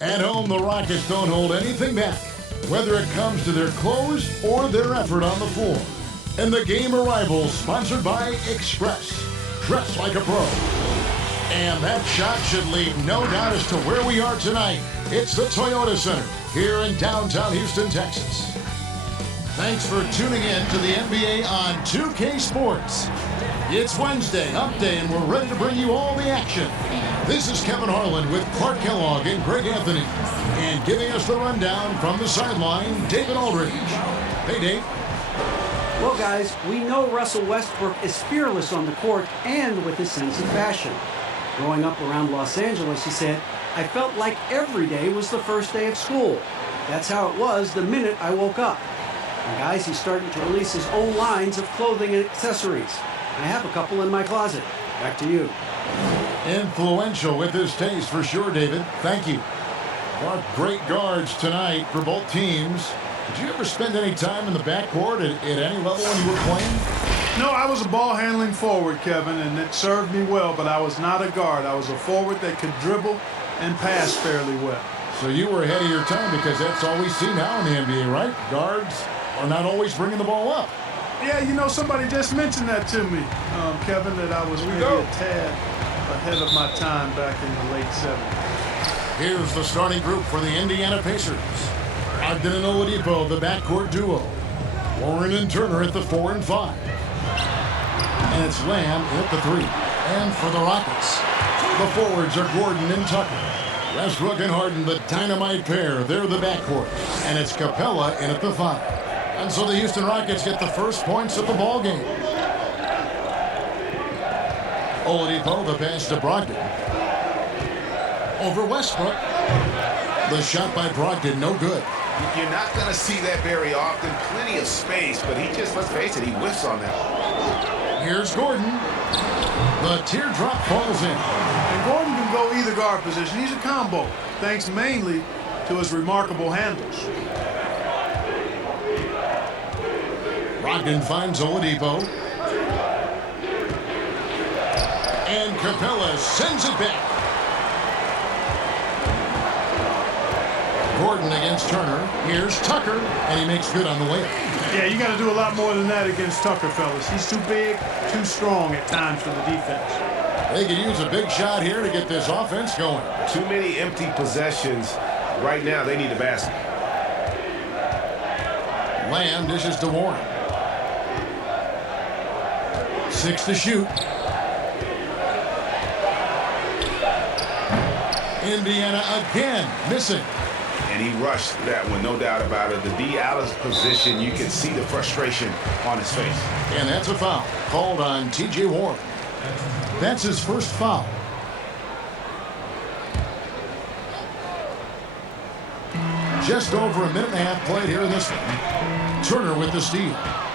At home, the Rockets don't hold anything back, whether it comes to their clothes or their effort on the floor. And the game arrival sponsored by Express. Dress like a pro. And that shot should leave no doubt as to where we are tonight. It's the Toyota Center here in downtown Houston, Texas. Thanks for tuning in to the NBA on 2K Sports. It's Wednesday, Hump Day, and we're ready to bring you all the action. This is Kevin Harlan with Clark Kellogg and Greg Anthony. And giving us the rundown from the sideline, David Aldridge. Hey, Dave. Well, guys, we know Russell Westbrook is fearless on the court and with his sense of fashion. Growing up around Los Angeles, he said, I felt like every day was the first day of school. That's how it was the minute I woke up. And guys, he's starting to release his own lines of clothing and accessories. I have a couple in my closet. Back to you. Influential with his taste for sure, David. Thank you. What great guards tonight for both teams. Did you ever spend any time in the backcourt at any level when you were playing? No, I was a ball-handling forward, Kevin, and it served me well, but I was not a guard. I was a forward that could dribble and pass fairly well. So you were ahead of your time because that's all we see now in the NBA, right? Guards are not always bringing the ball up. Yeah, you know, somebody just mentioned that to me, Kevin, that I was maybe a tad ahead of my time back in the late 70s. Here's the starting group for the Indiana Pacers. Brogdon and Oladipo, the backcourt duo. Warren and Turner at the 4 and 5. And it's Lamb at the 3. And for the Rockets, the forwards are Gordon and Tucker. Westbrook and Harden, the dynamite pair. They're the backcourt. And it's Capella in at the 5. And so the Houston Rockets get the first points of the ball game. Oladipo, the pass to Brogdon. Over Westbrook. The shot by Brogdon, no good. You're not going to see that very often. Plenty of space, but he just, let's face it, he whiffs on that. Here's Gordon. The teardrop falls in. And Gordon can go either guard position. He's a combo, thanks mainly to his remarkable handles. Brogdon finds Oladipo. And Capella sends it back. Gordon against Turner. Here's Tucker, and he makes good on the layup. Yeah, you got to do a lot more than that against Tucker, fellas. He's too big, too strong at times for the defense. They could use a big shot here to get this offense going. Too many empty possessions. Right now, they need a basket. Lamb dishes to Warren. 6 to shoot. Indiana again missing. And he rushed that one, no doubt about it. The D out of position, you can see the frustration on his face. And that's a foul called on T.J. Warren. That's his first foul. Just over a minute and a half played here in this one. Turner with the steal.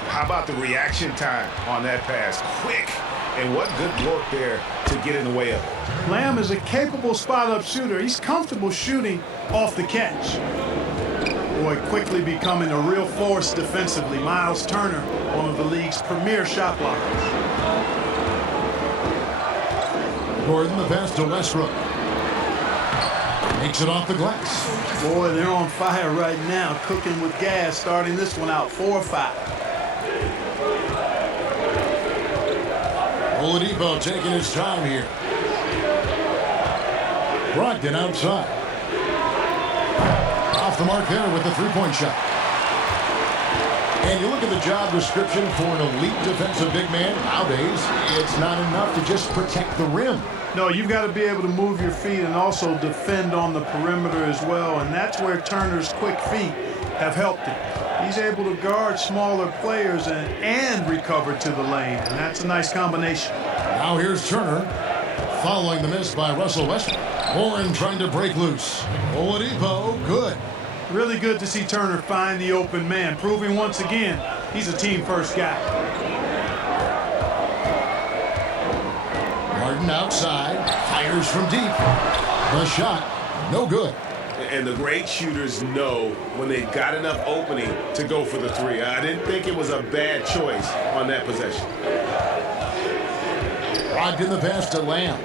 How about the reaction time on that pass? Quick. And what good work there to get in the way of it. Lamb is a capable spot-up shooter. He's comfortable shooting off the catch. Boy, quickly becoming a real force defensively. Miles Turner, one of the league's premier shot blockers. Gordon, the pass to Westbrook. Makes it off the glass. Boy, they're on fire right now, cooking with gas, starting this one out 4-5. Oladipo taking his time here. Brogdon outside. Off the mark there with the three-point shot. And you look at the job description for an elite defensive big man. Nowadays, it's not enough to just protect the rim. No, you've got to be able to move your feet and also defend on the perimeter as well. And that's where Turner's quick feet have helped him. He's able to guard smaller players and recover to the lane. And that's a nice combination. Now here's Turner following the miss by Russell Westbrook. Warren trying to break loose. Oladipo, good. Really good to see Turner find the open man, proving once again he's a team-first guy. Harden outside, fires from deep. The shot, no good. And the great shooters know when they've got enough opening to go for the three. I didn't think it was a bad choice on that possession. Brogdon the pass to Lamb.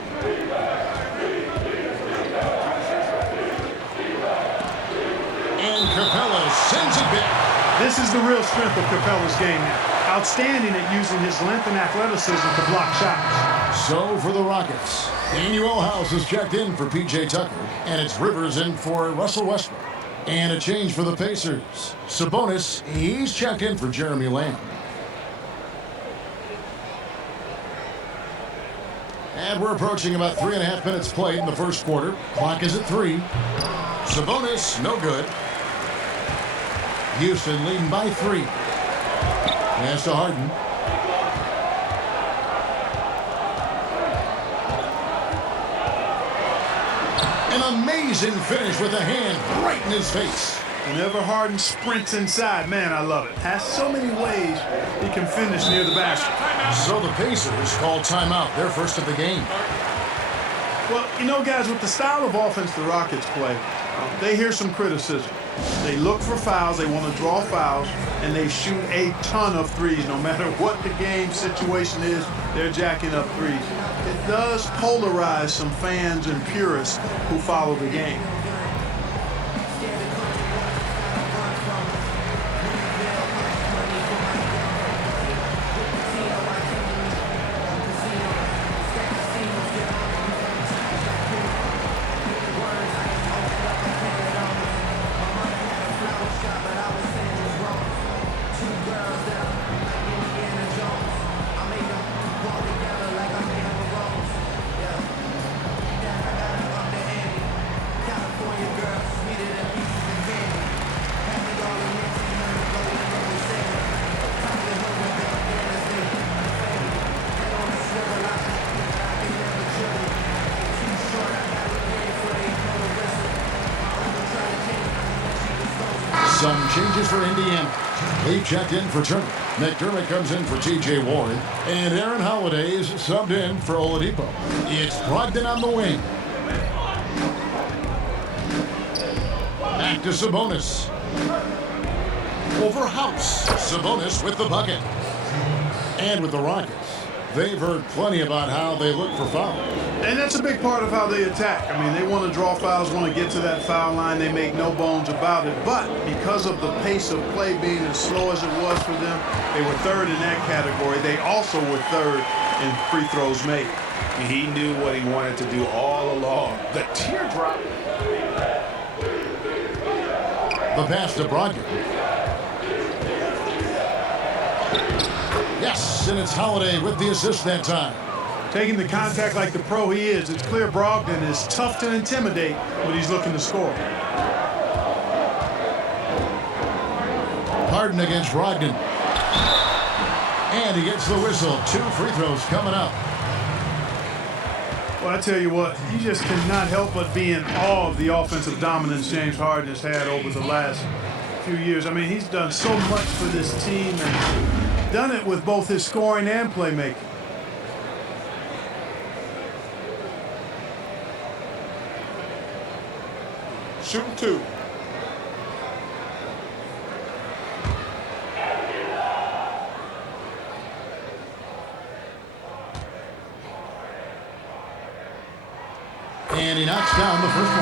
And Capella sends it back. This is the real strength of Capella's game now. Outstanding at using his length and athleticism to block shots. So for the Rockets, Daniel House is checked in for P.J. Tucker, and it's Rivers in for Russell Westbrook. And a change for the Pacers. Sabonis, he's checked in for Jeremy Lamb. And we're approaching about 3.5 minutes played in the first quarter. Clock is at 3. Sabonis, no good. Houston leading by 3. Pass to Harden. An amazing finish with a hand right in his face. Whenever Harden sprints inside, man, I love it. Has so many ways he can finish near the basket. So the Pacers call timeout, their first of the game. Well, you know, guys, with the style of offense the Rockets play, they hear some criticism. They look for fouls, they want to draw fouls, and they shoot a ton of threes. No matter what the game situation is, they're jacking up threes. It does polarize some fans and purists who follow the game. Some changes for Indiana. Lee checked in for Turner. McDermott comes in for T.J. Warren. And Aaron Holiday is subbed in for Oladipo. It's Brogdon on the wing. Back to Sabonis. Over House. Sabonis with the bucket. And with the Rockets, they've heard plenty about how they look for fouls. And that's a big part of how they attack. I mean, they want to draw fouls, want to get to that foul line. They make no bones about it. But because of the pace of play being as slow as it was for them, they were third in that category. They also were third in free throws made. He knew what he wanted to do all along. The teardrop. The pass to Brogdon. Yes, and it's Holiday with the assist that time. Taking the contact like the pro he is, it's clear Brogdon is tough to intimidate when he's looking to score. Harden against Brogdon. And he gets the whistle. 2 free throws coming up. Well, I tell you what, you just cannot help but be in awe of the offensive dominance James Harden has had over the last few years. I mean, he's done so much for this team and done it with both his scoring and playmaking. Shooting 2. And he knocks down the first one.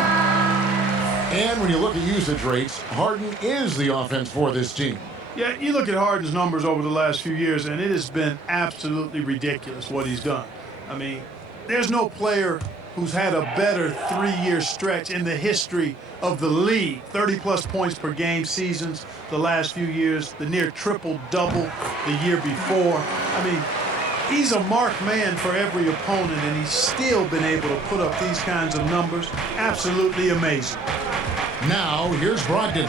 And when you look at usage rates, Harden is the offense for this team. Yeah, you look at Harden's numbers over the last few years, and it has been absolutely ridiculous what he's done. I mean, there's no player who's had a better 3-year stretch in the history of the league. 30-plus points per game seasons the last few years, the near triple-double the year before. I mean, he's a marked man for every opponent, and he's still been able to put up these kinds of numbers. Absolutely amazing. Now, here's Brogdon.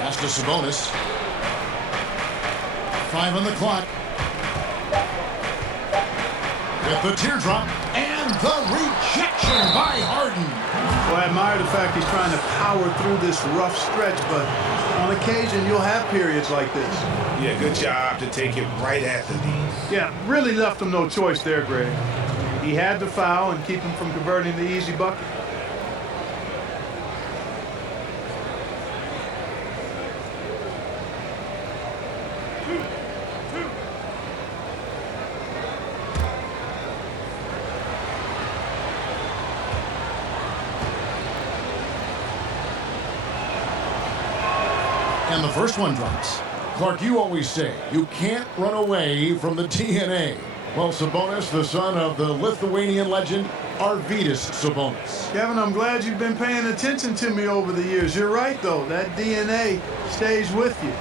Pass to Sabonis. 5 on the clock. With the teardrop and the rejection by Harden. Well, I admire the fact he's trying to power through this rough stretch, but on occasion you'll have periods like this. Yeah, good job to take it right at the knee. Yeah, really left him no choice there, Greg. He had to foul and keep him from converting the easy bucket. And the first one drops. Clark, you always say you can't run away from the DNA. Well, Sabonis, the son of the Lithuanian legend, Arvydas Sabonis. Kevin, I'm glad you've been paying attention to me over the years. You're right, though. That DNA stays with you.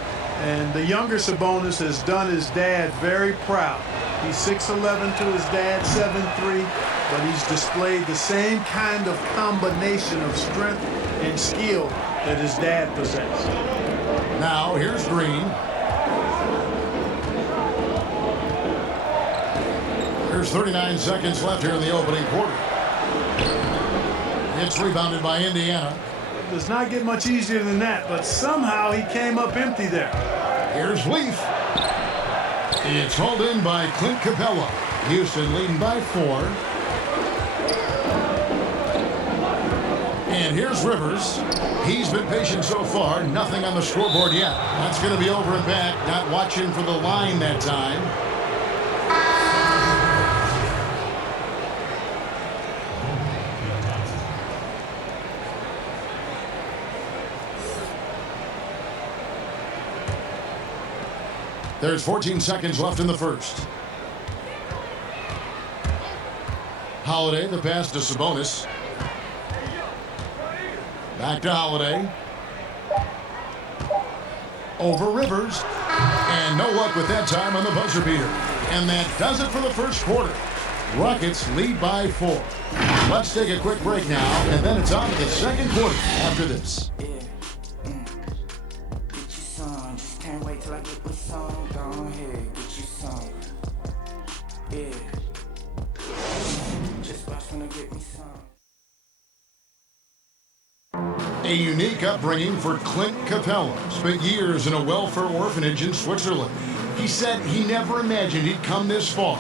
And the younger Sabonis has done his dad very proud. He's 6'11" to his dad, 7'3", but he's displayed the same kind of combination of strength and skill that his dad possessed. Now, here's Green. There's 39 seconds left here in the opening quarter. It's rebounded by Indiana. It does not get much easier than that, but somehow he came up empty there. Here's Leaf. It's hauled in by Clint Capella. Houston leading by 4. And here's Rivers. He's been patient so far. Nothing on the scoreboard yet. That's going to be over and back. Not watching for the line that time. There's 14 seconds left in the first. Holiday, the pass to Sabonis. Back to Holiday. Over Rivers. And no luck with that time on the buzzer beater. And that does it for the first quarter. Rockets lead by 4. Let's take a quick break now, and then it's on to the second quarter after this. Can't wait till I get with some. Go ahead, get you some. Yeah. Just watch when I get me some. A unique upbringing for Clint Capella. Spent years in a welfare orphanage in Switzerland. He said he never imagined he'd come this far.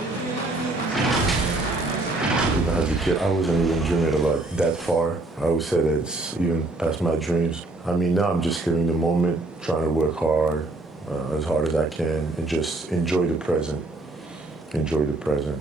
As a kid, I wasn't even dreaming about that far. I always said it's even past my dreams. I mean, now I'm just living the moment, trying to work hard as I can, and just enjoy the present. Enjoy the present.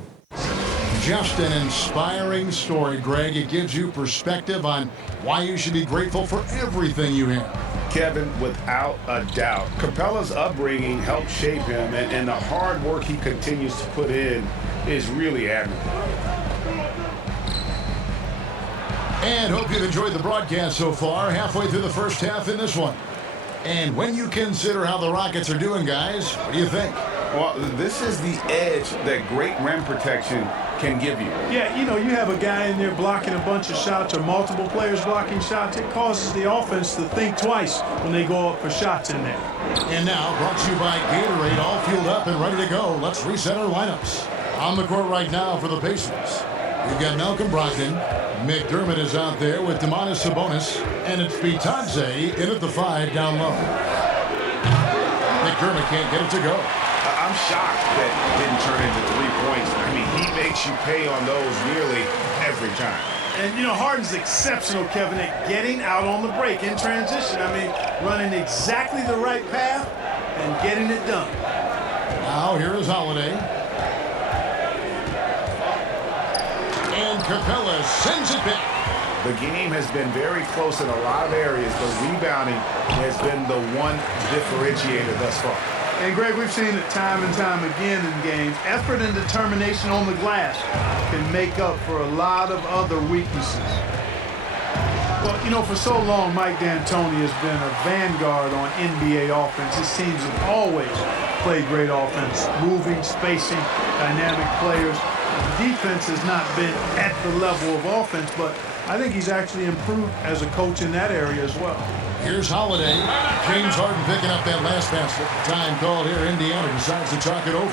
Just an inspiring story, Greg. It gives you perspective on why you should be grateful for everything you have. Kevin, without a doubt, Capella's upbringing helped shape him, and the hard work he continues to put in is really admirable. And hope you've enjoyed the broadcast so far. Halfway through the first half in this one. And when you consider how the Rockets are doing, guys, what do you think? Well, this is the edge that great rim protection can give you. Yeah, you know, you have a guy in there blocking a bunch of shots or multiple players blocking shots. It causes the offense to think twice when they go up for shots in there. And now, brought to you by Gatorade, all fueled up and ready to go. Let's reset our lineups. On the court right now for the Pacers, we've got Malcolm Brogdon. McDermott is out there with Domantas Sabonis, and it's Bitadze in at the 5 down low. McDermott can't get it to go. I'm shocked that it didn't turn into 3 points. I mean, he makes you pay on those nearly every time. And, you know, Harden's exceptional, Kevin, at getting out on the break in transition. I mean, running exactly the right path and getting it done. Now, here is Holiday. And Capella sends it back. The game has been very close in a lot of areas, but rebounding has been the one differentiator thus far. And, Greg, we've seen it time and time again in games. Effort and determination on the glass can make up for a lot of other weaknesses. Well, you know, for so long, Mike D'Antoni has been a vanguard on NBA offense. His teams have always played great offense, moving, spacing, dynamic players. The defense has not been at the level of offense, but I think he's actually improved as a coach in that area as well. Here's Holiday. James Harden picking up that last basket. Time called here. Indiana decides to talk it over.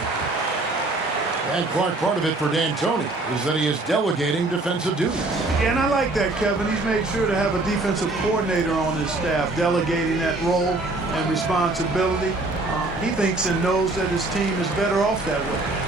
And part of it for D'Antoni is that he is delegating defensive duty. And I like that, Kevin. He's made sure to have a defensive coordinator on his staff, delegating that role and responsibility. He thinks and knows that his team is better off that way.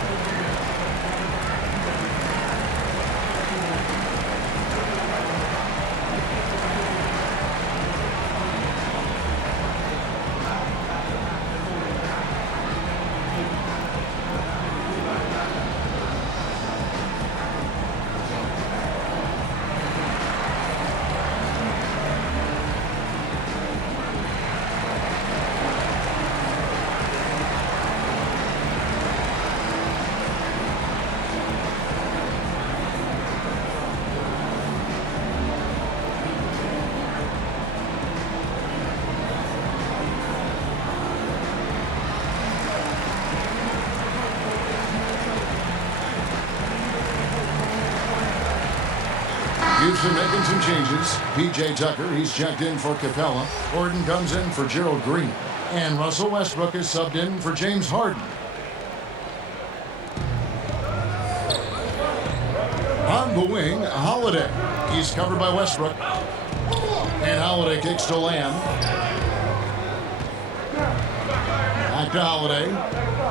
Rockets are making some changes. P.J. Tucker, he's checked in for Capella. Gordon comes in for Gerald Green. And Russell Westbrook is subbed in for James Harden. On the wing, Holiday. He's covered by Westbrook. And Holiday kicks to Lamb. Back to Holiday.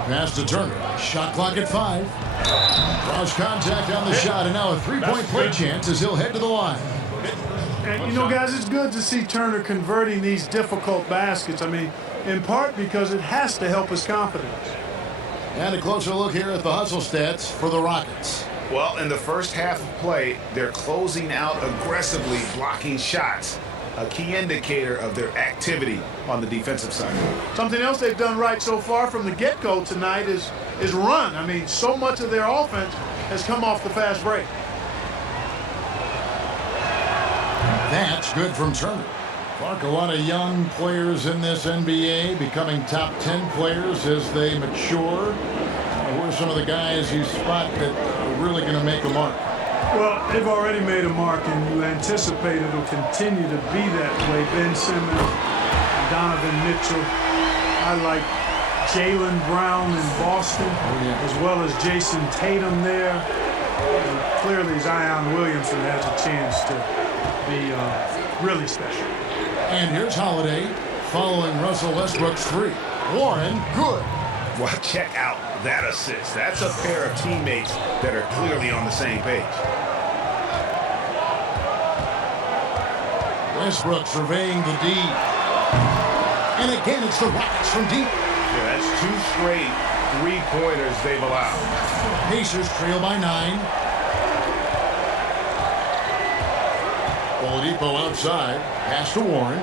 Pass to Turner. Shot clock at 5. Draws contact on the shot, and now a three-point play chance as he'll head to the line. And, you know, guys, it's good to see Turner converting these difficult baskets. I mean, in part because it has to help his confidence. And a closer look here at the hustle stats for the Rockets. Well, in the first half of play, they're closing out aggressively, blocking shots, a key indicator of their activity on the defensive side. Something else they've done right so far from the get-go tonight is run. I mean, so much of their offense has come off the fast break. That's good from Turner. Clark, a lot of young players in this NBA becoming top 10 players as they mature. Who are some of the guys you spot that are really going to make a mark? Well, they've already made a mark, and you anticipate it'll continue to be that way. Ben Simmons, Donovan Mitchell. I like Jaylen Brown in Boston, as well as Jason Tatum there. And clearly, Zion Williamson has a chance to be really special. And here's Holiday following Russell Westbrook's 3. Warren, good. Well, check out that assist. That's a pair of teammates that are clearly on the same page. Westbrook surveying the D. And again, it's the Rockets from deep. Yeah, that's 2 straight three-pointers they've allowed. Pacers trail by 9. Oladipo outside. Pass to Warren.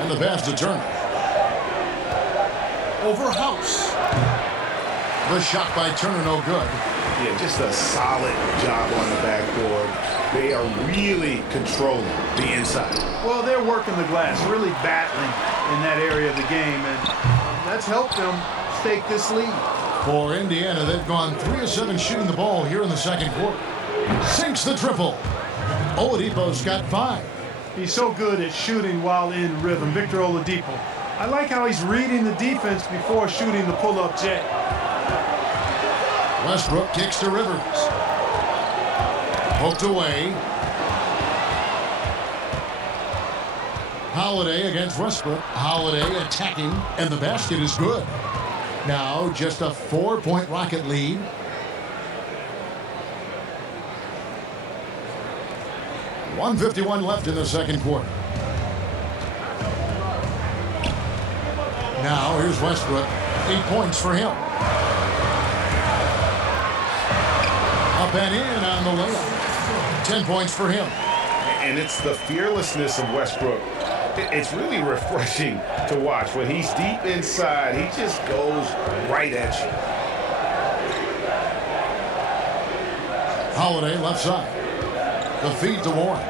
And the pass to Turner. Over House. The shot by Turner, no good. Yeah, just a solid job on the backboard. They are really controlling the inside. Well, they're working the glass, really battling in that area of the game, and that's helped them stake this lead. For Indiana, they've gone 3 of 7 shooting the ball here in the second quarter. Sinks the triple. Oladipo's got 5. He's so good at shooting while in rhythm. Victor Oladipo. I like how he's reading the defense before shooting the pull-up J. Westbrook kicks to Rivers. Poked away. Holiday against Westbrook. Holiday attacking, and the basket is good. Now just a 4-point Rocket lead. .151 left in the second quarter. Now here's Westbrook. 8 points for him. Up and in on the layup. 10 points for him. And it's the fearlessness of Westbrook. It's really refreshing to watch. When he's deep inside, he just goes right at you. Holiday left side. The feed to Warren.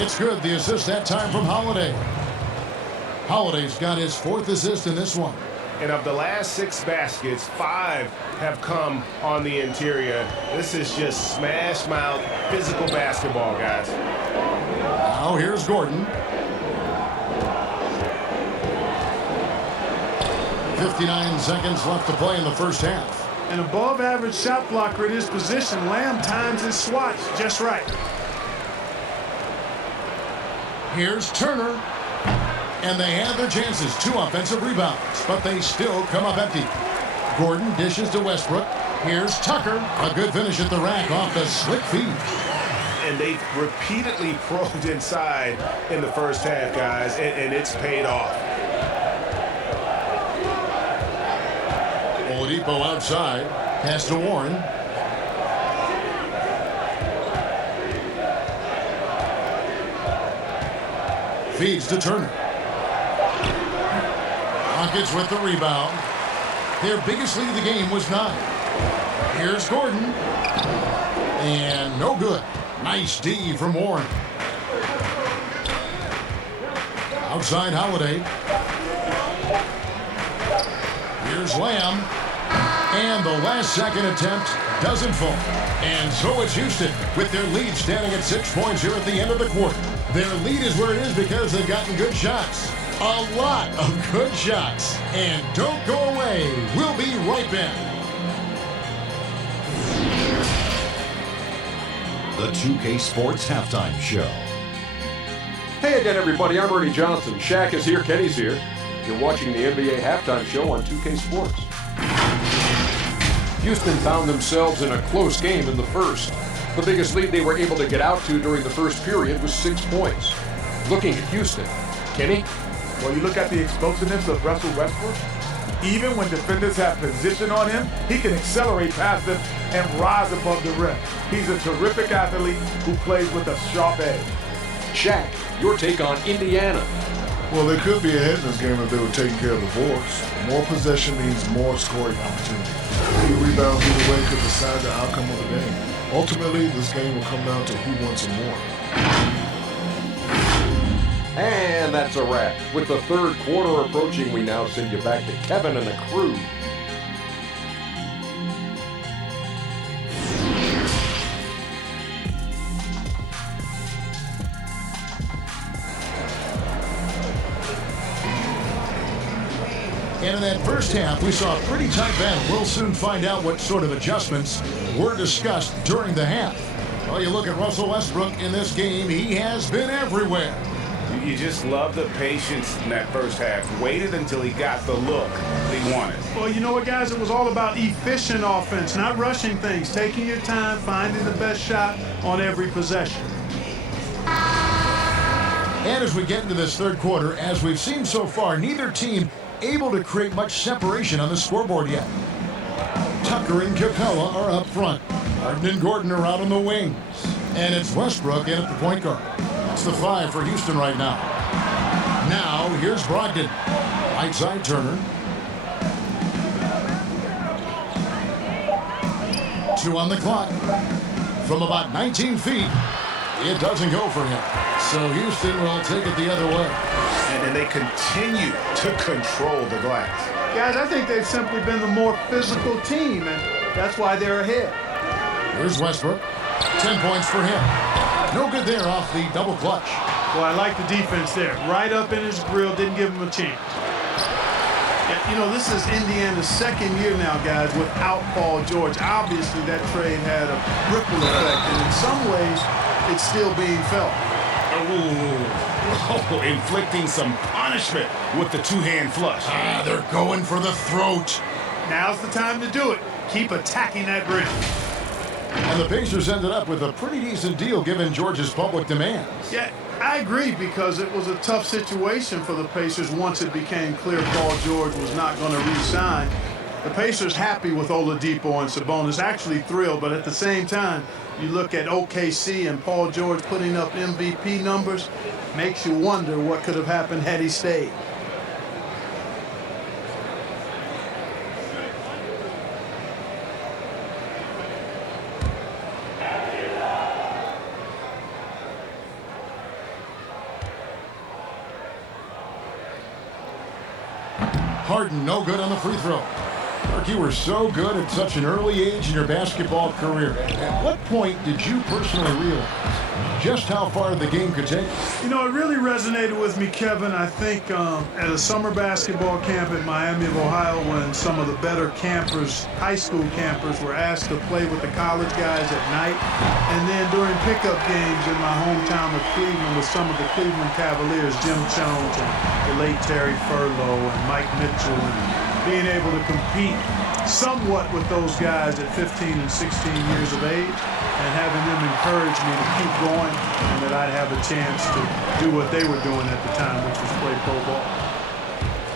It's good. The assist that time from Holiday. Holiday's got his 4th assist in this one. And of the last 6 baskets, 5 have come on the interior. This is just smash mouth physical basketball, guys. Now here's Gordon. 59 seconds left to play in the first half. An above-average shot blocker at his position. Lamb times his swats just right. Here's Turner. And they have their chances. 2 offensive rebounds, but they still come up empty. Gordon dishes to Westbrook. Here's Tucker. A good finish at the rack off the slick feed. And they've repeatedly probed inside in the first half, guys, and it's paid off. Oladipo outside. Pass to Warren. Feeds to Turner. Rockets with the rebound. Their biggest lead of the game was 9. Here's Gordon. And no good. Nice D from Warren. Outside Holiday. Here's Lamb. And the last-second attempt doesn't fall. And so it's Houston with their lead standing at 6 points here at the end of the quarter. Their lead is where it is because they've gotten good shots. A lot of good shots. And don't go away. We'll be right back. The 2K Sports Halftime Show. Hey again, everybody. I'm Ernie Johnson. Shaq is here. Kenny's here. You're watching the NBA Halftime Show on 2K Sports. Houston found themselves in a close game in the first. The biggest lead they were able to get out to during the first period was 6 points. Looking at Houston, Kenny? Well, you look at the explosiveness of Russell Westbrook. Even when defenders have position on him, he can accelerate past them and rise above the rim. He's a terrific athlete who plays with a sharp edge. Shaq, your take on Indiana. Well, they could be ahead in this game if they were taking care of the boards. More possession means more scoring opportunities. Few rebounds either way could decide the outcome of the game. Ultimately, this game will come down to who wants it more. And that's a wrap. With the third quarter approaching, we now send you back to Kevin and the crew. And in that first half, we saw a pretty tight battle. We'll soon find out what sort of adjustments were discussed during the half. Well, you look at Russell Westbrook in this game, he has been everywhere. You just love the patience in that first half. Waited until he got the look he wanted. Well, you know what, guys? It was all about efficient offense, not rushing things, taking your time, finding the best shot on every possession. And as we get into this third quarter, as we've seen so far, neither team able to create much separation on the scoreboard yet. Tucker and Capella are up front. Harden and Gordon are out on the wings. And it's Westbrook in at the point guard. That's the 5 for Houston right now. Now, here's Brogdon. Right side Turner. 2 on the clock. From about 19 feet, it doesn't go for him. So Houston will take it the other way. And they continue to control the glass. Guys, I think they've simply been the more physical team, and that's why they're ahead. Here's Westbrook. 10 points for him. No good there off the double clutch. Well, I like the defense there. Right up in his grill, didn't give him a chance. Yeah, you know, this is Indiana's second year now, guys, without Paul George. Obviously, that trade had a ripple effect, and in some ways, it's still being felt. Oh, inflicting some punishment with the two-hand flush. They're going for the throat. Now's the time to do it. Keep attacking that rim. And the Pacers ended up with a pretty decent deal given George's public demands. Yeah, I agree, because it was a tough situation for the Pacers once it became clear Paul George was not going to re-sign. The Pacers happy with Oladipo and Sabonis, actually thrilled, but at the same time, you look at OKC and Paul George putting up MVP numbers, makes you wonder what could have happened had he stayed. Harden, no good on the free throw. Mark, you were so good at such an early age in your basketball career. At what point did you personally realize just how far the game could take? You know, it really resonated with me, Kevin, I think at a summer basketball camp in Miami of Ohio, when some of the better campers, high school campers, were asked to play with the college guys at night. And then during pickup games in my hometown of Cleveland with some of the Cleveland Cavaliers, Jim Jones and the late Terry Furlow and Mike Mitchell, and being able to compete somewhat with those guys at 15 and 16 years of age, and having them encourage me to keep going, and that I'd have a chance to do what they were doing at the time, which was play pro ball.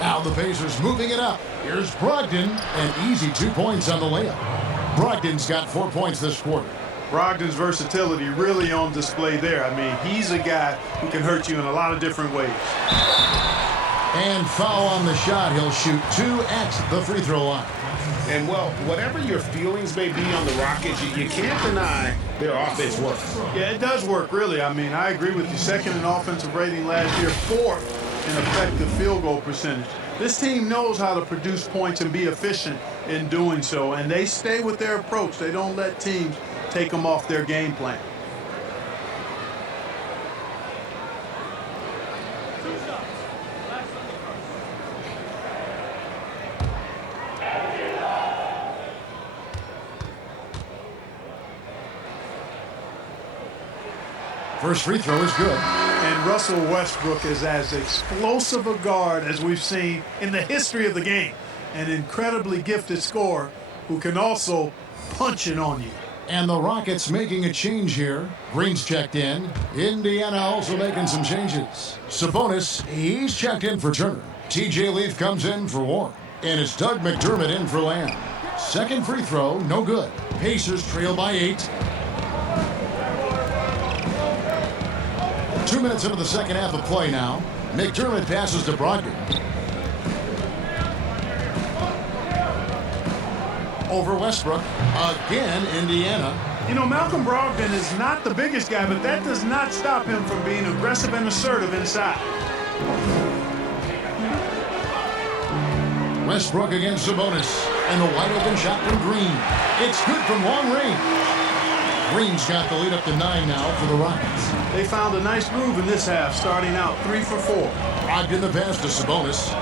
Now the Pacers moving it up. Here's Brogdon, an easy 2 points on the layup. Brogdon's got 4 points this quarter. Brogdon's versatility really on display there. I mean, he's a guy who can hurt you in a lot of different ways. And foul on the shot. He'll shoot 2 at the free throw line. And, well, whatever your feelings may be on the Rockets, you can't deny their offense works. Yeah, it does work, really. I mean, I agree with you. Second in offensive rating last year, 4th in effective field goal percentage. This team knows how to produce points and be efficient in doing so, and they stay with their approach. They don't let teams take them off their game plan. First free throw is good. And Russell Westbrook is as explosive a guard as we've seen in the history of the game. An incredibly gifted scorer who can also punch it on you. And the Rockets making a change here. Green's checked in. Indiana also making some changes. Sabonis, he's checked in for Turner. TJ Leaf comes in for Warren. And it's Doug McDermott in for Lamb. Second free throw, no good. Pacers trail by 8. 2 minutes into the second half of play now. McDermott passes to Brogdon. Over Westbrook. Again, Indiana. You know, Malcolm Brogdon is not the biggest guy, but that does not stop him from being aggressive and assertive inside. Westbrook against Sabonis. And the wide open shot from Green. It's good from long range. Green's got the lead up to 9 now for the Rockets. They found a nice groove in this half, starting out 3 for 4. Brogdon the pass to Sabonis.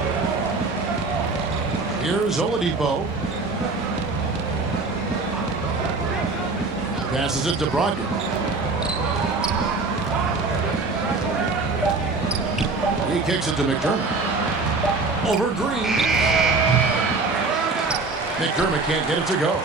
Here's Oladipo. Passes it to Brogdon. He kicks it to McDermott. Over Green. McDermott can't get it to go.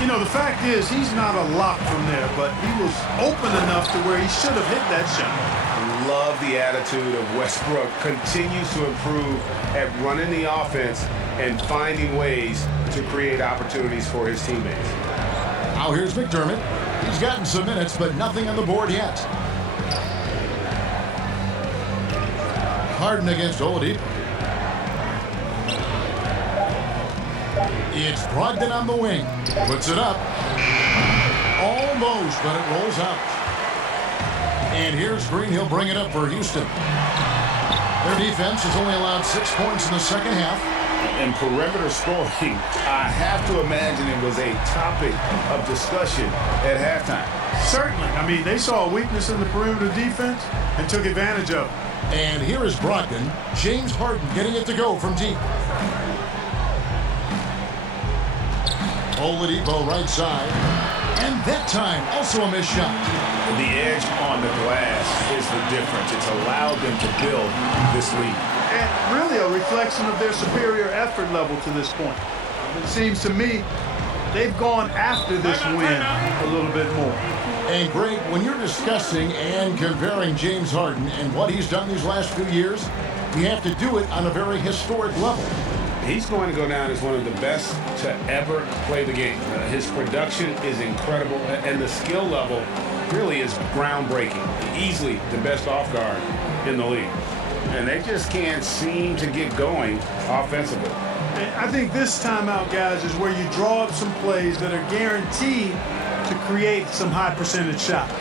You know, the fact is, he's not a lock from there, but he was open enough to where he should have hit that shot. Love the attitude of Westbrook. Continues to improve at running the offense and finding ways to create opportunities for his teammates. Now here's McDermott. He's gotten some minutes, but nothing on the board yet. Harden against Oladipo. It's Brogdon on the wing. Puts it up. Almost, but it rolls out. And here's Green. He'll bring it up for Houston. Their defense has only allowed 6 points in the second half. And perimeter scoring, I have to imagine it was a topic of discussion at halftime. Certainly. I mean, they saw a weakness in the perimeter defense and took advantage of it. And here is Brogdon. James Harden getting it to go from deep. Oladipo right side. And that time, also a missed shot. The edge on the glass is the difference. It's allowed them to build this lead. And really a reflection of their superior effort level to this point. It seems to me they've gone after this win a little bit more. And Greg, when you're discussing and comparing James Harden and what he's done these last few years, you have to do it on a very historic level. He's going to go down as one of the best to ever play the game. His production is incredible, and the skill level really is groundbreaking. Easily the best off guard in the league. And they just can't seem to get going offensively. And I think this timeout, guys, is where you draw up some plays that are guaranteed to create some high percentage shots.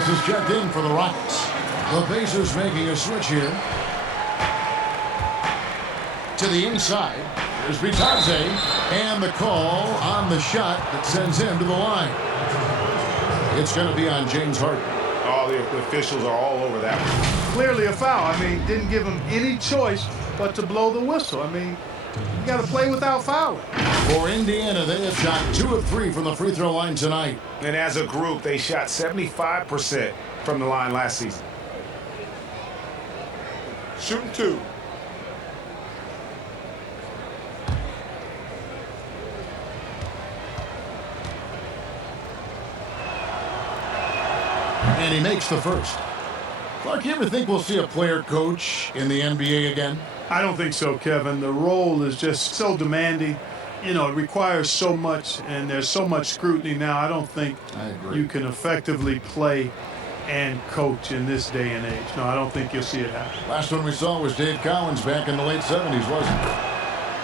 Is checked in for the Rockets. The Pacers making a switch here. To the inside. Here's Bitadze. And the call on the shot that sends him to the line. It's going to be on James Harden. All the officials are all over that one. Clearly a foul. I mean, didn't give him any choice but to blow the whistle. I mean, you got to play without fouling. For Indiana, they have shot 2 of 3 from the free throw line tonight. And as a group, they shot 75% from the line last season. Shooting 2. And he makes the first. Clark, you ever think we'll see a player coach in the NBA again? I don't think so, Kevin. The role is just so demanding. You know, it requires so much, and there's so much scrutiny now. I don't think you can effectively play and coach in this day and age. No, I don't think you'll see it happen. Last one we saw was Dave Cowens back in the late 70s, wasn't it?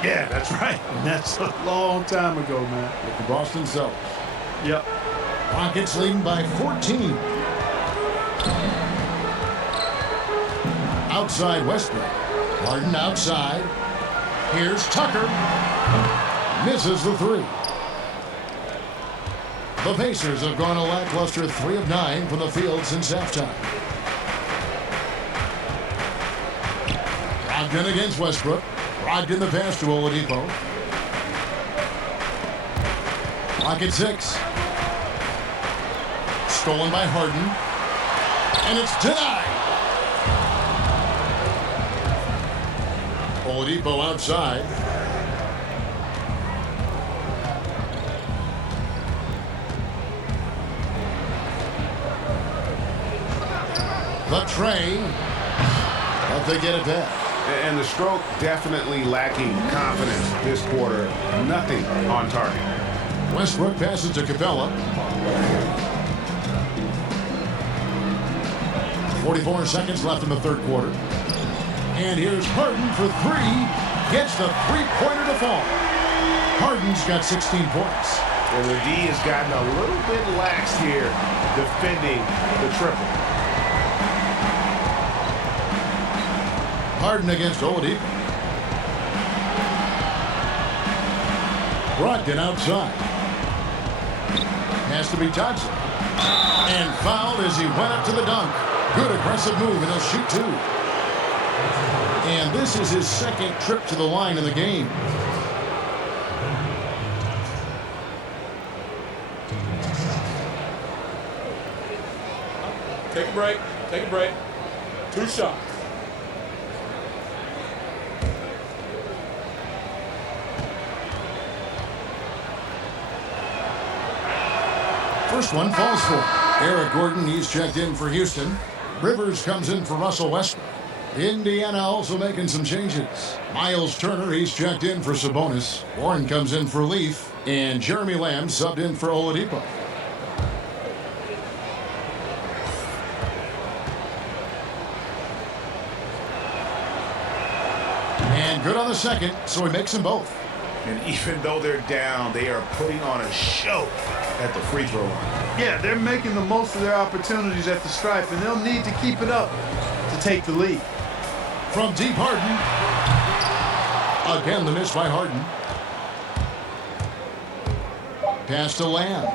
Yeah, that's right. That's a long time ago, man. With the Boston Celtics. Yep. Rockets leading by 14. Outside Westbrook. Harden outside. Here's Tucker. Misses the three. The Pacers have gone a lackluster 3 of 9 from the field since halftime. Brogdon against Westbrook. Brogdon the pass to Oladipo. Rocket 6. Stolen by Harden. And it's denied. Oladipo outside. The tray. But they get it back. And the stroke definitely lacking confidence this quarter. Nothing on target. Westbrook passes to Capella. 44 seconds left in the third quarter. And here's Harden for three. Gets the three-pointer to fall. Harden's got 16 points. Well, the D has gotten a little bit lax here defending the triple. Harden against Oladipo. Brogdon outside. Has to be Thompson. And fouled as he went up to the dunk. Good aggressive move, and he'll shoot two. And this is his second trip to the line in the game. Take a break. Take a break. 2 shots. First one falls for Eric Gordon. He's checked in for Houston. Rivers comes in for Russell Westbrook. Indiana also making some changes. Miles Turner, he's checked in for Sabonis. Warren comes in for Leaf. And Jeremy Lamb subbed in for Oladipo. And good on the second, so he makes them both. And even though they're down, they are putting on a show at the free throw line. Yeah, they're making the most of their opportunities at the stripe, and they'll need to keep it up to take the lead. From deep, Harden. Again, the miss by Harden. Pass to Lamb.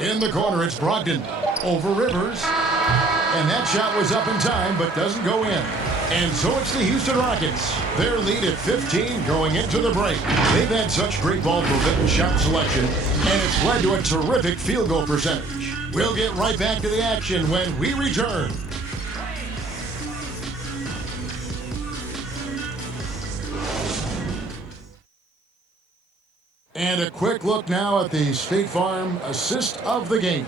In the corner, it's Brogdon. Over Rivers. And that shot was up in time, but doesn't go in. And so it's the Houston Rockets. Their lead at 15 going into the break. They've had such great ball movement and shot selection, and it's led to a terrific field goal percentage. We'll get right back to the action when we return. And a quick look now at the State Farm assist of the game.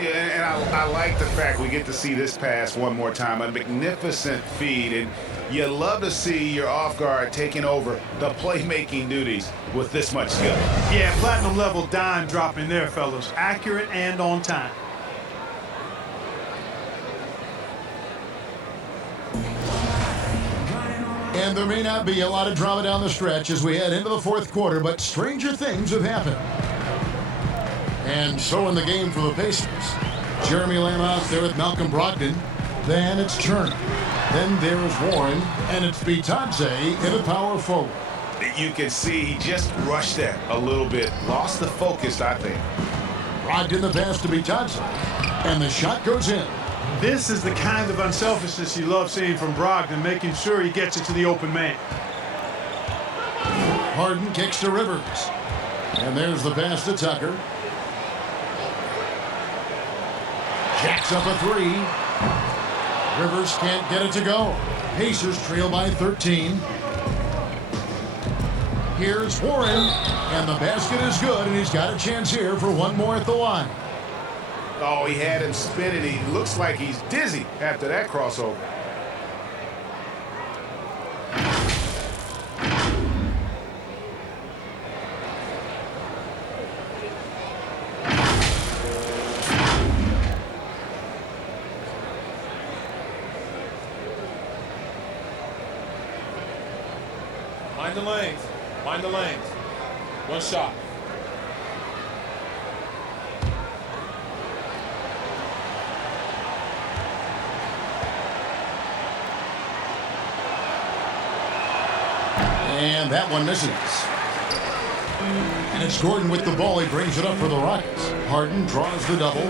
Yeah, and I like the fact we get to see this pass one more time. A magnificent feed, and you love to see your off guard taking over the playmaking duties with this much skill. Yeah, platinum level dime dropping there, fellas. Accurate and on time. And there may not be a lot of drama down the stretch as we head into the fourth quarter, but stranger things have happened. And so in the game for the Pacers, Jeremy Lamb out there with Malcolm Brogdon. Then it's Turner. Then there's Warren. And it's Bitadze in the power forward. You can see he just rushed that a little bit. Lost the focus, I think. Brogdon the pass to Bitadze. And the shot goes in. This is the kind of unselfishness you love seeing from Brogdon, making sure he gets it to the open man. Harden kicks to Rivers. And there's the pass to Tucker. Jacks up a three. Rivers can't get it to go. Pacers trail by 13. Here's Warren. And the basket is good, and he's got a chance here for one more at the line. Oh, he had him spinning. He looks like he's dizzy after that crossover. Mind the lanes. Mind the lanes. One shot. And that one misses. And it's Gordon with the ball. He brings it up for the Rockets. Harden draws the double.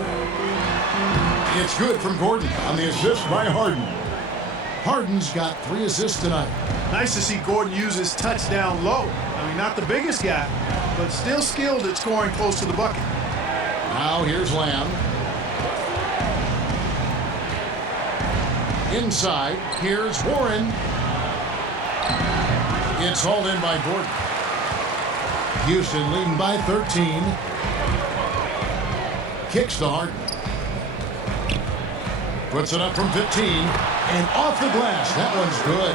It's good from Gordon on the assist by Harden. Harden's got 3 assists tonight. Nice to see Gordon use his touchdown low. I mean, not the biggest guy, but still skilled at scoring close to the bucket. Now here's Lamb. Inside, here's Warren. It's hauled in by Gordon. Houston leading by 13. Kicks to Harden. Puts it up from 15. And off the glass. That one's good.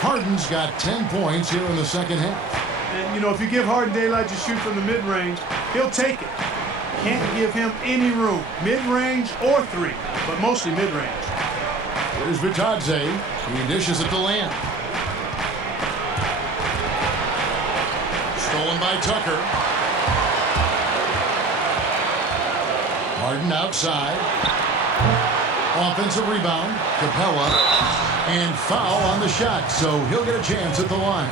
Harden's got 10 points here in the second half. And, you know, if you give Harden daylight to shoot from the mid-range, he'll take it. Can't give him any room. Mid-range or 3, but mostly mid-range. Here's Vitadze. He dishes it to Lamb. Stolen by Tucker. Harden outside. Offensive rebound. Capella. And foul on the shot, so he'll get a chance at the line.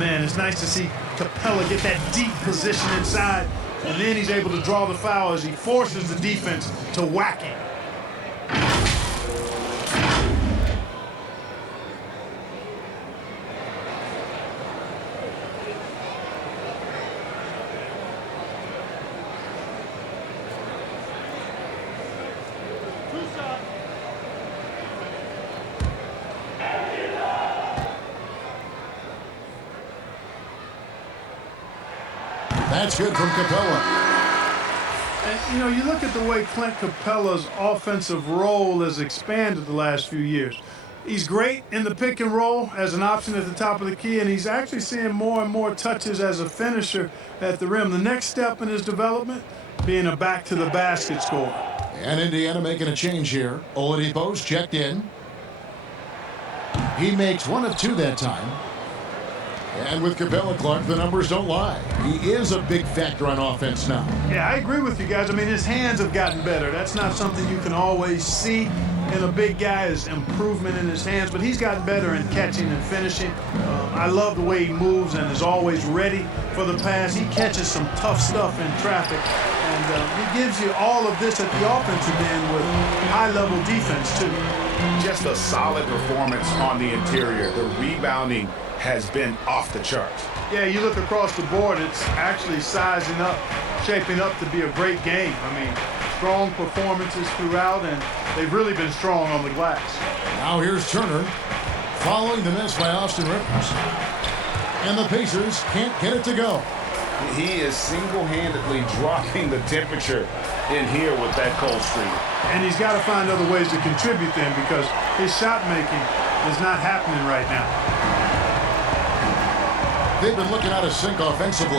Man, it's nice to see Capella get that deep position inside, and then he's able to draw the foul as he forces the defense to whack him. That's good from Capella. And, you know, you look at the way Clint Capella's offensive role has expanded the last few years. He's great in the pick and roll as an option at the top of the key, and he's actually seeing more and more touches as a finisher at the rim. The next step in his development, being a back-to-the-basket scorer. And Indiana making a change here. Oladipo's checked in. He makes 1 of 2 that time. And with Capella, Clark, the numbers don't lie. He is a big factor on offense now. Yeah, I agree with you guys. I mean, his hands have gotten better. That's not something you can always see in a big guy, is improvement in his hands, but he's gotten better in catching and finishing. I love the way he moves and is always ready for the pass. He catches some tough stuff in traffic, and he gives you all of this at the offensive end with high-level defense, too. Just a solid performance on the interior. The rebounding has been off the charts. Yeah, you look across the board, it's actually sizing up, shaping up to be a great game. I mean, strong performances throughout, and they've really been strong on the glass. Now here's Turner, following the miss by Austin Rivers. And the Pacers can't get it to go. He is single-handedly dropping the temperature in here with that cold streak. And he's got to find other ways to contribute then, because his shot making is not happening right now. They've been looking out of sync offensively.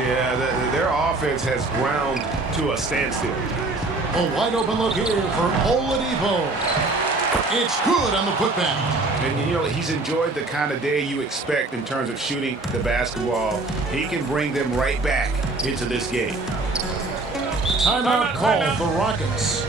Yeah, their offense has ground to a standstill. A wide open look here for Oladipo. It's good on the putback. And, you know, he's enjoyed the kind of day you expect in terms of shooting the basketball. He can bring them right back into this game. Timeout call for Rockets.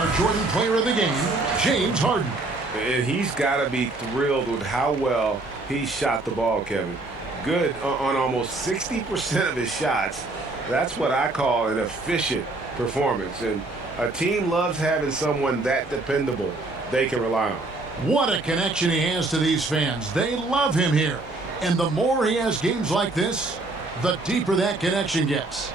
our Jordan Player of the Game, James Harden. And he's got to be thrilled with how well he shot the ball, Kevin. Good on almost 60% of his shots. That's what I call an efficient performance. And a team loves having someone that dependable they can rely on. What a connection he has to these fans. They love him here. And the more he has games like this, the deeper that connection gets.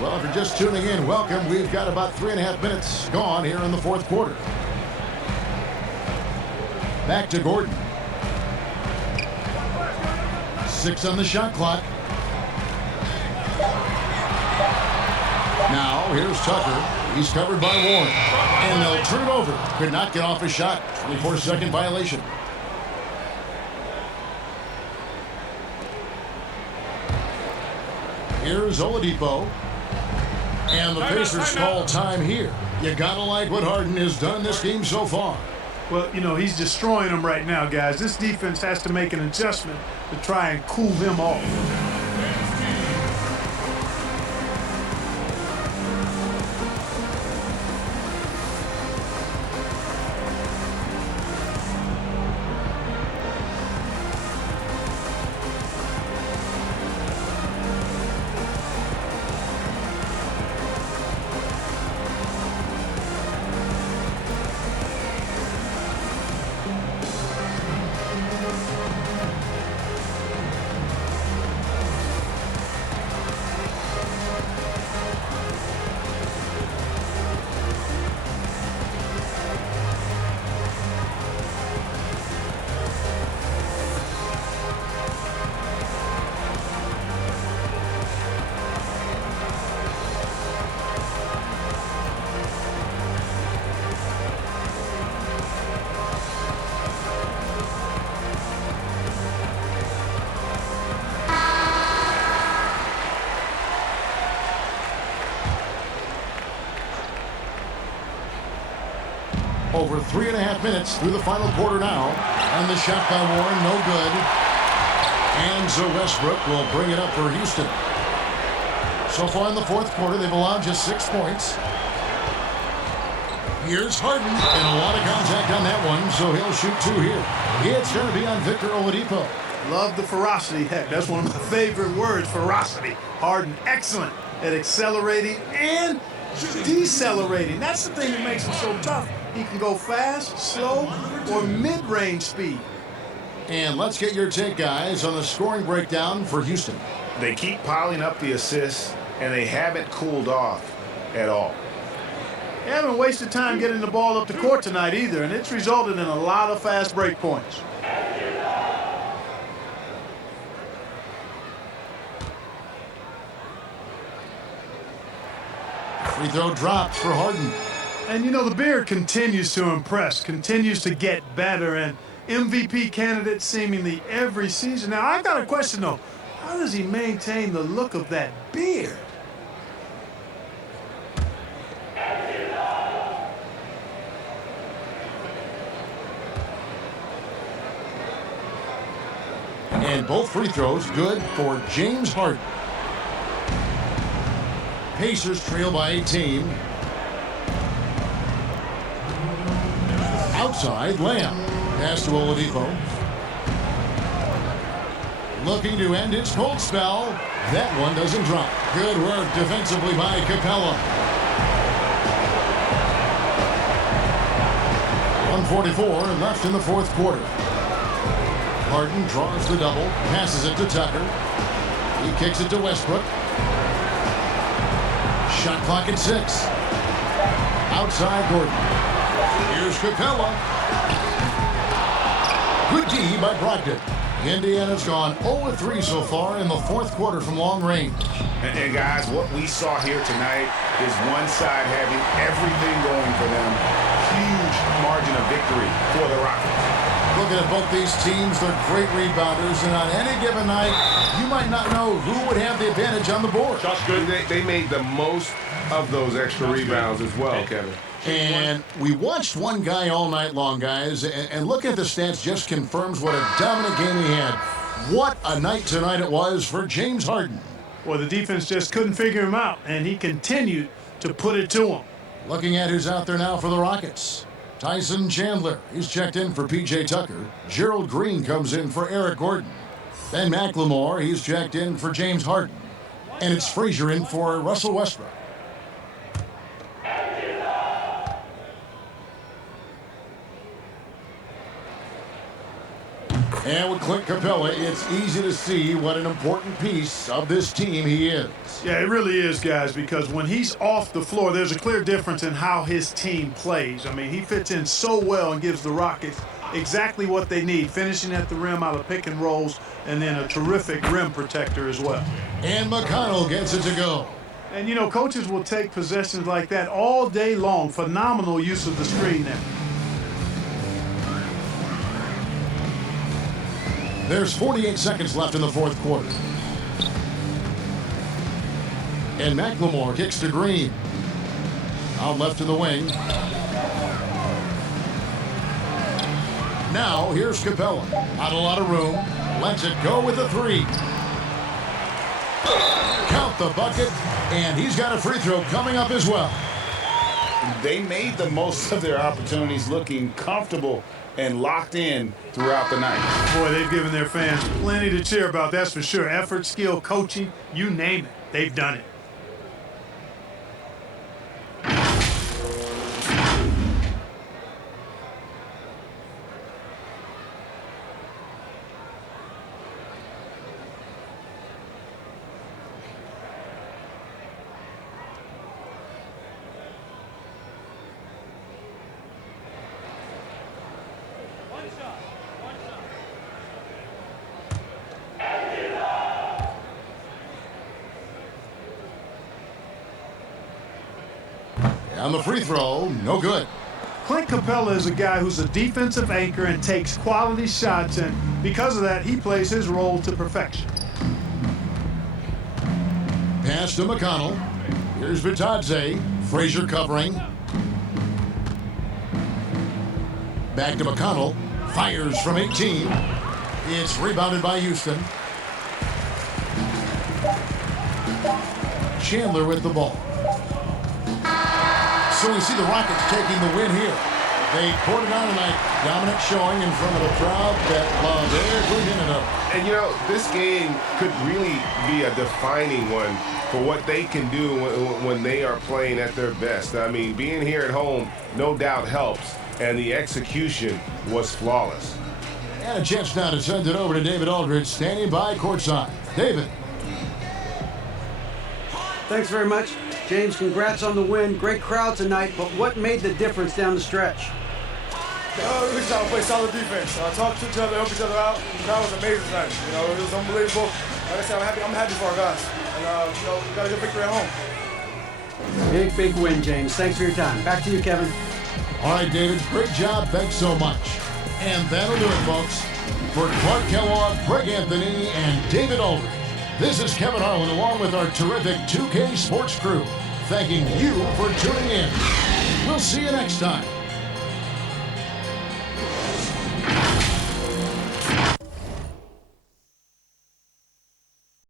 Well, if you're just tuning in, welcome. We've got about 3.5 minutes gone here in the fourth quarter. Back to Gordon. 6 on the shot clock. Now, here's Tucker. He's covered by Warren. And they'll turn it over. Could not get off his shot. 24-second violation. Here's Oladipo. And the Pacers call time here. You gotta like what Harden has done this game so far. Well, you know, he's destroying them right now, guys. This defense has to make an adjustment to try and cool him off. Over 3.5 minutes through the final quarter now. And the shot by Warren, no good. And so Westbrook will bring it up for Houston. So far in the fourth quarter, they've allowed just 6 points. Here's Harden, and a lot of contact on that one, so he'll shoot 2 here. It's going to be on Victor Oladipo. Love the ferocity. Heck, that's one of my favorite words, ferocity. Harden, excellent at accelerating and decelerating. That's the thing that makes him so tough. He can go fast, slow, or mid-range speed. And let's get your take, guys, on the scoring breakdown for Houston. They keep piling up the assists, and they haven't cooled off at all. They haven't wasted time getting the ball up the court tonight either, and it's resulted in a lot of fast break points. Free throw drops for Harden. And you know, the beard continues to impress, continues to get better, and MVP candidate seemingly every season. Now, I've got a question, though. How does he maintain the look of that beard? And both free throws good for James Harden. Pacers trail by 18. Outside, Lamb. Pass to Oladipo. Looking to end his cold spell. That one doesn't drop. Good work defensively by Capella. 1:44 left in the fourth quarter. Harden draws the double, passes it to Tucker. He kicks it to Westbrook. Shot clock at 6. Outside Gordon. Here's Capella. Good D by Brogdon. Indiana's gone 0-3 so far in the fourth quarter from long range. And guys, what we saw here tonight is one side having everything going for them. Huge margin of victory for the Rockets. Looking at both these teams, they're great rebounders, and on any given night, you might not know who would have the advantage on the board. Just good. They made the most of those extra rebounds as well, Kevin. And we watched one guy all night long, guys, and looking at the stats just confirms what a dominant game he had. What a night tonight it was for James Harden. Well, the defense just couldn't figure him out, and he continued to put it to him. Looking at who's out there now for the Rockets. Tyson Chandler, he's checked in for P.J. Tucker. Gerald Green comes in for Eric Gordon. Ben McLemore, he's checked in for James Harden. And it's Frazier in for Russell Westbrook. And with Clint Capella, it's easy to see what an important piece of this team he is. Yeah, it really is, guys, because when he's off the floor, there's a clear difference in how his team plays. I mean, he fits in so well and gives the Rockets exactly what they need, finishing at the rim out of pick and rolls, and then a terrific rim protector as well. And McConnell gets it to go. And, you know, coaches will take possessions like that all day long. Phenomenal use of the screen there. There's 48 seconds left in the fourth quarter. And McLemore kicks to Green. Out left to the wing. Now, here's Capella. Not a lot of room. Lets it go with a three. Count the bucket, and he's got a free throw coming up as well. They made the most of their opportunities, looking comfortable and locked in throughout the night. Boy, they've given their fans plenty to cheer about, that's for sure. Effort, skill, coaching, you name it, they've done it. On the free throw, no good. Clint Capella is a guy who's a defensive anchor and takes quality shots, and because of that, he plays his role to perfection. Pass to McConnell. Here's Vitadze. Frazier covering. Back to McConnell. Fires from 18. It's rebounded by Houston. Chandler with the ball. So we see the Rockets taking the win here. They poured it on tonight. Dominant showing in front of a crowd that loved every minute of it. And, you know, this game could really be a defining one for what they can do when they are playing at their best. I mean, being here at home no doubt helps, and the execution was flawless. And a chance now to send it over to David Aldridge, standing by courtside. David. Thanks very much. James, congrats on the win. Great crowd tonight, but what made the difference down the stretch? We just trying to play solid defense. Talk to each other, help each other out. The crowd was amazing tonight. You know, it was unbelievable. Like I said, I'm happy for our guys. And, you know, we got a good victory at home. Big win, James. Thanks for your time. Back to you, Kevin. All right, David. Great job. Thanks so much. And that'll do it, folks. For Clark Kellogg, Greg Anthony, and David Aldridge, this is Kevin Harlan along with our terrific 2K Sports crew, thanking you for tuning in. We'll see you next time.